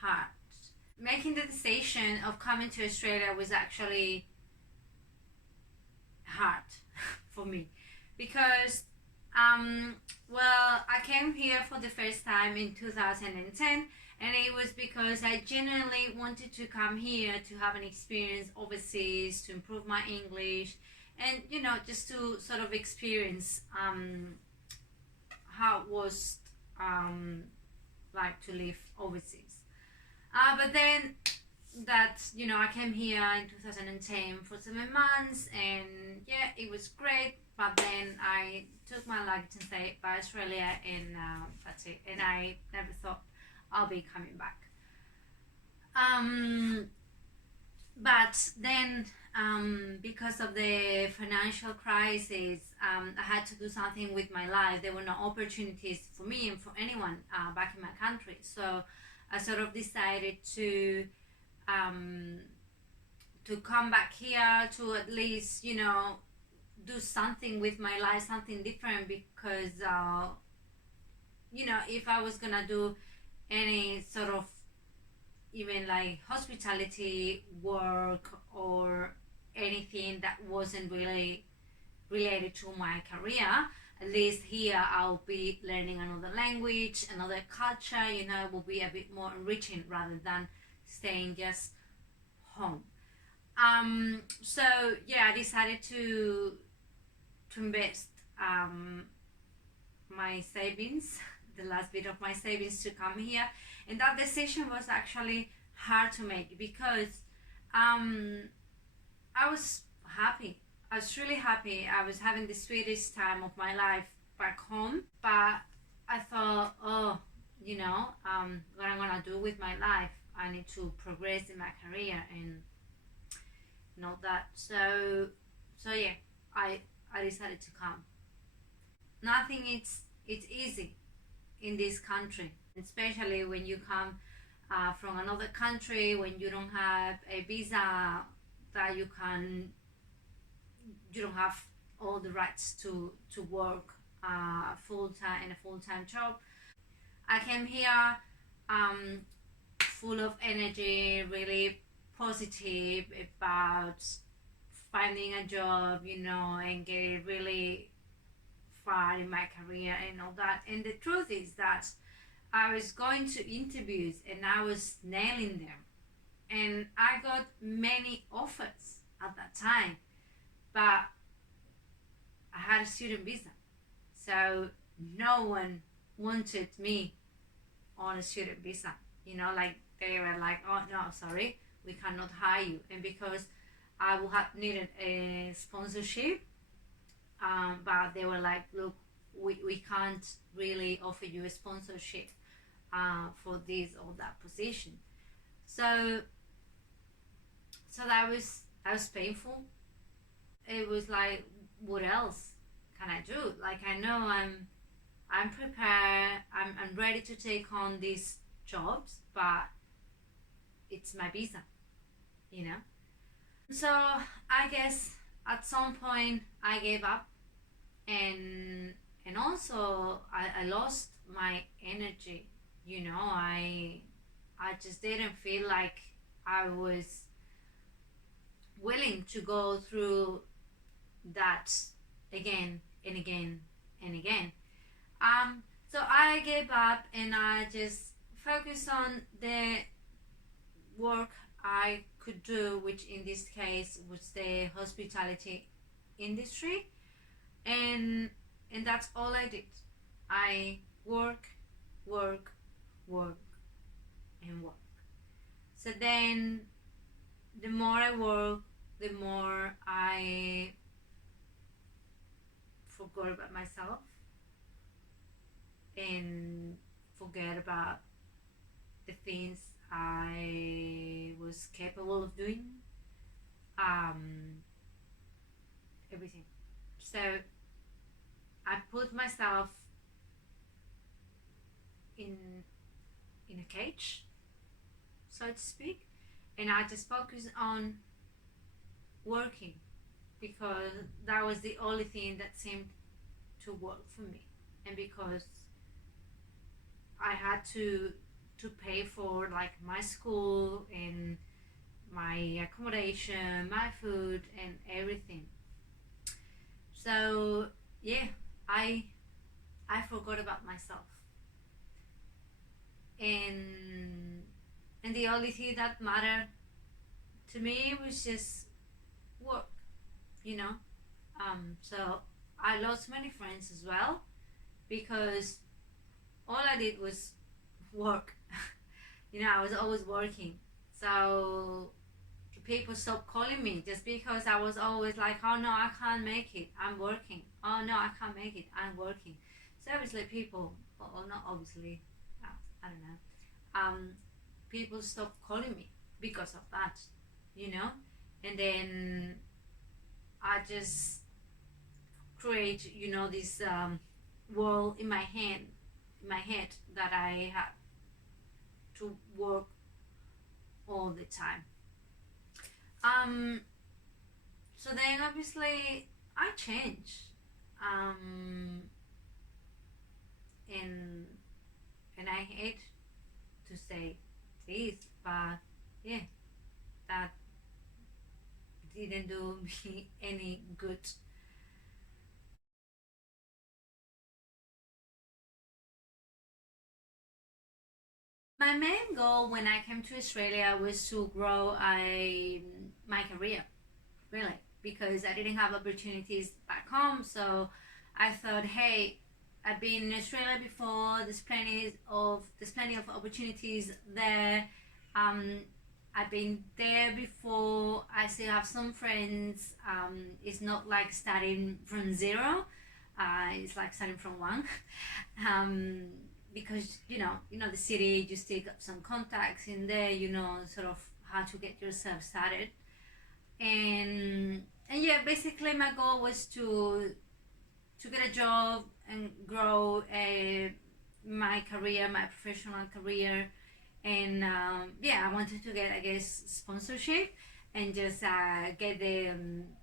hard. Making the decision of coming to Australia was actually hard for me because well, I came here for the first time in 2010, and it was because I genuinely wanted to come here to have an experience overseas, to improve my English, and just to sort of experience how it was like to live overseas. But then I came here in 2010 for 7 months, and yeah, it was great. But then I took my luggage and stayed by Australia, and that's it. And I never thought I'll be coming back. But then, because of the financial crisis, I had to do something with my life. There were no opportunities for me and for anyone back in my country. So I sort of decided to come back here to at least, do something with my life, something different, because, if I was gonna do any sort of even like hospitality work or anything that wasn't really related to my career, at least here I'll be learning another language, another culture, it will be a bit more enriching rather than staying just home. So yeah, I decided to invest my savings, the last bit of my savings, to come here. And that decision was actually hard to make because I was happy. I was really happy. I was having the sweetest time of my life back home. But I thought, what I'm gonna do with my life? I need to progress in my career and not that. So yeah, I decided to come. Nothing it's easy in this country, especially when you come from another country, when you don't have a visa, that you don't have all the rights to work full-time in a full-time job. I came here full of energy, really positive about finding a job, and getting really far in my career and all that. And the truth is that I was going to interviews and I was nailing them. And I got many offers at that time, but I had a student visa. So no one wanted me on a student visa. Like they were like, oh no, sorry, we cannot hire you. And because I would have needed a sponsorship, but they were like, look, we can't really offer you a sponsorship for this or that position. So that was painful. It was like, what else can I do? Like, I know I'm prepared, I'm ready to take on these jobs, but it's my visa, So I guess at some point I gave up, and also I lost my energy. I just didn't feel like I was willing to go through that again and again and again. So I gave up and I just focused on the work I could do, which in this case was the hospitality industry, and that's all I did. I work, and work. So then, the more I work, the more I forgot about myself and forget about the things I was capable of doing, everything. So I put myself in a cage, so to speak, and I just focused on working because that was the only thing that seemed to work for me, and because I had to to pay for like my school and my accommodation, my food, and everything. So yeah, I I forgot about myself, and the only thing that mattered to me was just work, you know. So I lost many friends as well because all I did was work. You know, I was always working. So people stopped calling me just because I was always like, oh no, I can't make it, I'm working. Oh no, I can't make it, I'm working. So obviously people, or not obviously, I don't know, um, people stopped calling me because of that, you know. And then I just create, you know, this wall in my head that I had to work all the time. Um, so then obviously I changed, um, and I hate to say this, but yeah, that didn't do me any good. My main goal when I came to Australia was to grow my career, really, because I didn't have opportunities back home. So I thought, hey, I've been in Australia before. There's plenty of opportunities there. Um, I've been there before. I still have some friends. It's not like starting from zero. It's like starting from one. um, because the city, you still got some contacts in there. You know, sort of how to get yourself started. And yeah, basically my goal was to get a job and grow my career, my professional career. And yeah, I wanted to get, I guess, sponsorship and just get the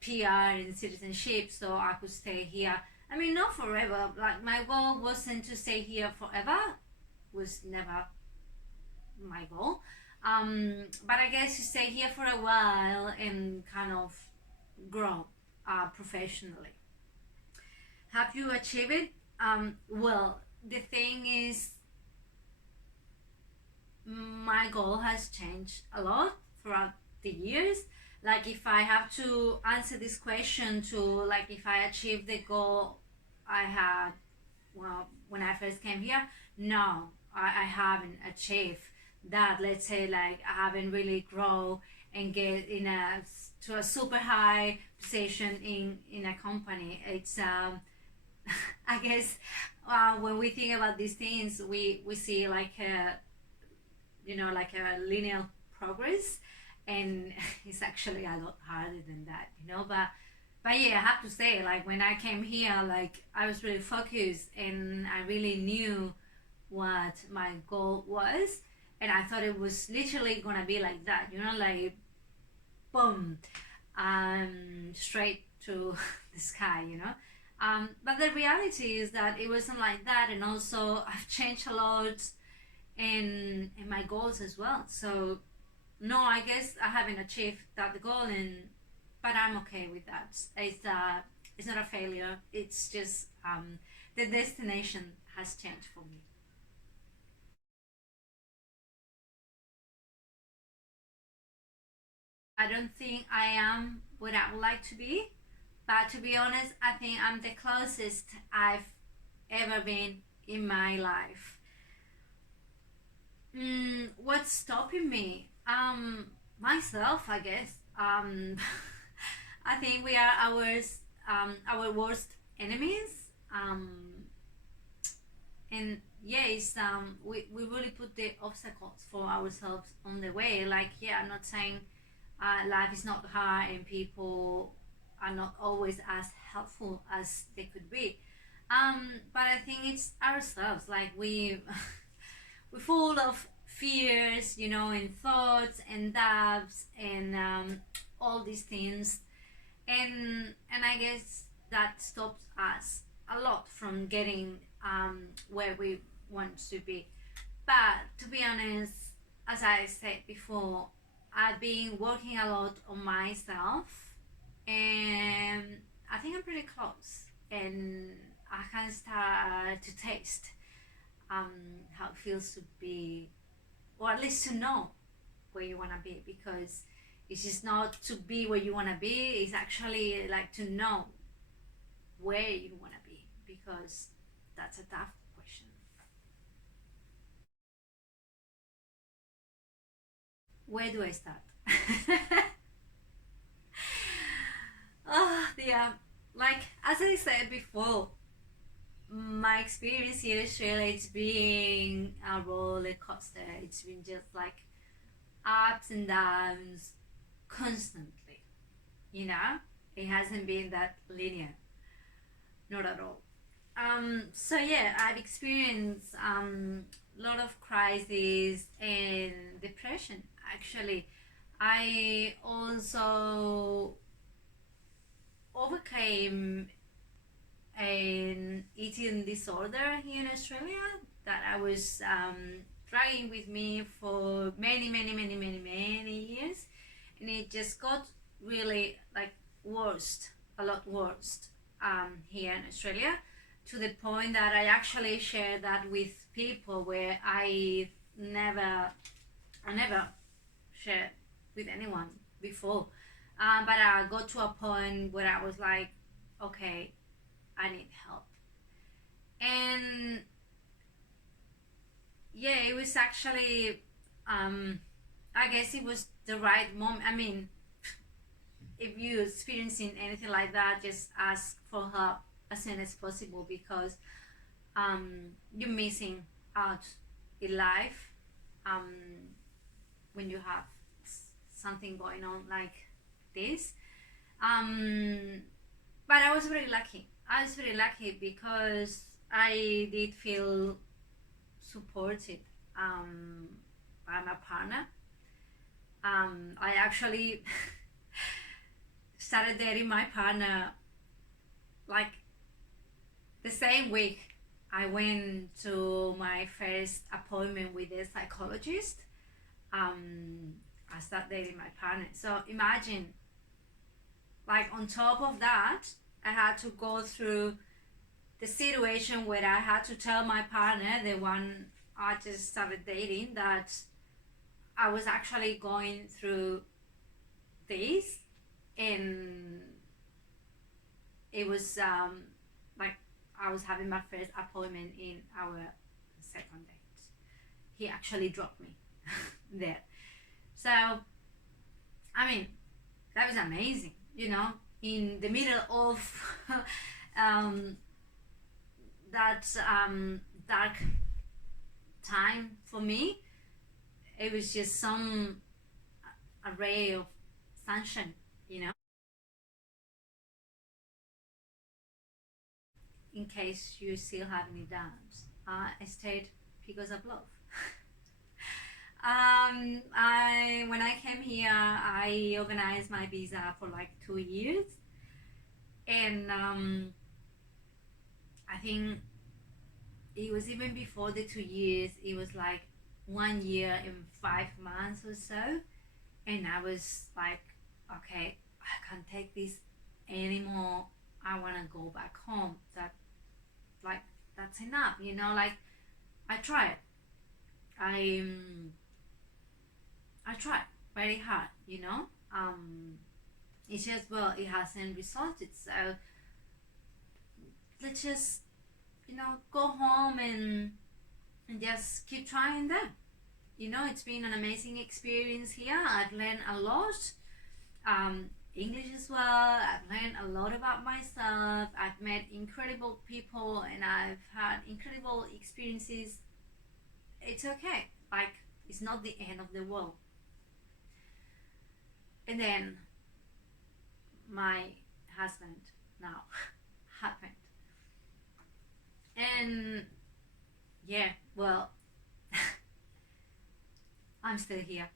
PR and citizenship so I could stay here. I mean, not forever. Like, my goal wasn't to stay here forever, was never my goal. But I guess to stay here for a while and kind of grow professionally. Have you achieved it? Well, the thing is, my goal has changed a lot throughout the years. Like, if I have to answer this question to, like, if I achieved the goal I had, well, when I first came here, no, I haven't achieved that. Let's say, like, I haven't really grown and get to a super high position in a company. It's I guess when we think about these things, we see like a, like a linear progress, and it's actually a lot harder than that, but yeah, I have to say, like, when I came here, like, I was really focused and I really knew what my goal was, and I thought it was literally gonna be like that, like, boom, straight to the sky, but the reality is that it wasn't like that, and also I've changed a lot in my goals as well. So no, I guess I haven't achieved that goal, but I'm okay with that. It's not a failure. It's just the destination has changed for me. I don't think I am what I would like to be, but to be honest, I think I'm the closest I've ever been in my life. What's stopping me? Myself, I guess. I think we are our worst enemies. And yeah, we really put the obstacles for ourselves on the way. Like, yeah, I'm not saying life is not hard and people are not always as helpful as they could be. But I think it's ourselves. Like, we're full of fears, and thoughts and doubts and all these things, and I guess that stops us a lot from getting where we want to be. But to be honest, as I said before, I've been working a lot on myself, and I think I'm pretty close, and I can start to taste how it feels to be, or at least to know where you want to be, because it's just not to be where you want to be, it's actually like to know where you want to be, because that's a tough question. Where do I start? Oh, yeah. Like, as I said before, my experience here in Australia, it's been a roller coaster. It's been just like ups and downs constantly, you know? It hasn't been that linear, not at all. So yeah, I've experienced a lot of crises and depression. Actually, I also overcame an eating disorder here in Australia that I was dragging with me for many years, and it just got really like worst, a lot worse here in Australia, to the point that I actually shared that with people where never, I never shared with anyone before. But I got to a point where I was like, okay, I need help. And yeah, it was actually, I guess it was the right moment. I mean, if you're experiencing anything like that, just ask for help as soon as possible, because you're missing out in life when you have something going on like this. But I was very lucky. I was very lucky because I did feel supported by my partner. I actually started dating my partner like the same week I went to my first appointment with a psychologist. I started dating my partner. So imagine, like on top of that, I had to go through the situation where I had to tell my partner, the one I just started dating, that I was actually going through this, and it was like I was having my first appointment in our second date. He actually dropped me there. So, I mean, that was amazing, you know, in the middle of that dark time for me. It was just some array of sunshine, you know. In case you still have any doubts, I stayed because of love. I when I came here, I organized my visa for like 2 years, and I think it was even before the 2 years. It was like 1 year and 5 months or so, and I was like, okay, I can't take this anymore. I want to go back home. Like that's enough, you know. Like I tried. I I tried very hard, you know. It's just, well, it hasn't resulted. So let's just, you know, go home and just keep trying there. You know, it's been an amazing experience here. I've learned a lot. English as well. I've learned a lot about myself. I've met incredible people and I've had incredible experiences. It's okay. Like, it's not the end of the world. And then my husband now happened. And yeah, well, I'm still here.